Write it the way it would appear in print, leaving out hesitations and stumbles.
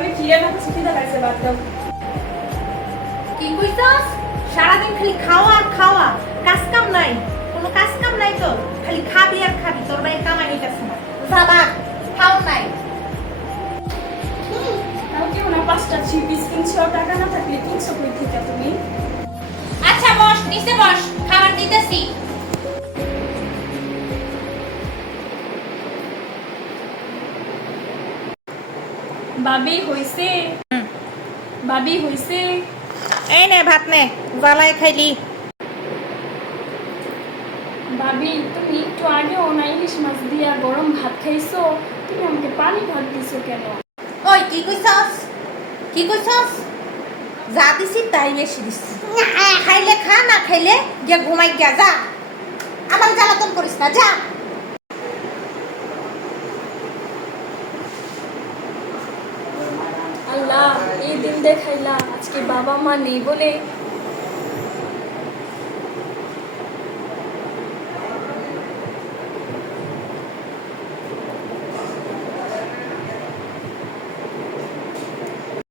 আমি খিদে লাগছে, খিদে লাগছে, বাদ দাও। কি কইছস? সারাদিন খালি খাওয়া আর খাওয়া, কাজ কাম নাই, কোনো কাজ কাম নাই তো, খালি খাবি আর খাবি, তোর ভাই কামাই হইতাছে না। যা বাদ, খাও নাই। তাও কেউ না 5টা 3 পিস কিনছো, টাকা না থাকলে কিনছো কই থেকে তুমি? আচ্ছা বস, নিচে বস, খাবার দিতেছি। ভাবি হইছে, ভাবি হইছে। এই নে ভাত নে, জ্বালায় খাইলি। ভাবি তুমি একটু আগেও না ইলিশ মাছ দিয়া গরম ভাত খাইছো, তুমি আমাকে পানি ভাত দিছো কেন? ওই কি কইছস? কি কইছস? যা দিছি তাই বেশি দিছি। খাইলে খা, না খাইলে গিয়া ঘুমাই গিয়া যা। আমার জ্বালাতন করিস না, যা। আল্লাহ এই দিন দেখাইলা, আজকে বাবা মা নেই বলে